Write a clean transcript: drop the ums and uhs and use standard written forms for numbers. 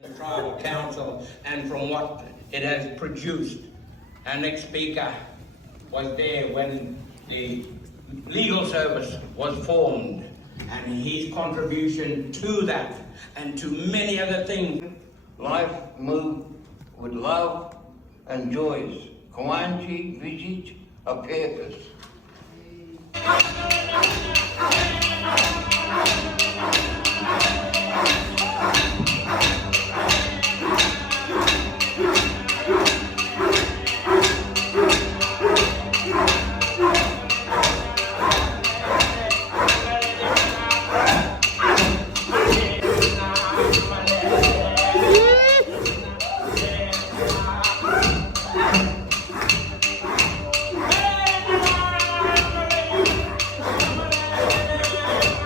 The tribal council and from what it has produced. Our next speaker was there when the legal service was formed, and his contribution to that and to many other things. Life moved with love and joys. Kawanji visit a purpose.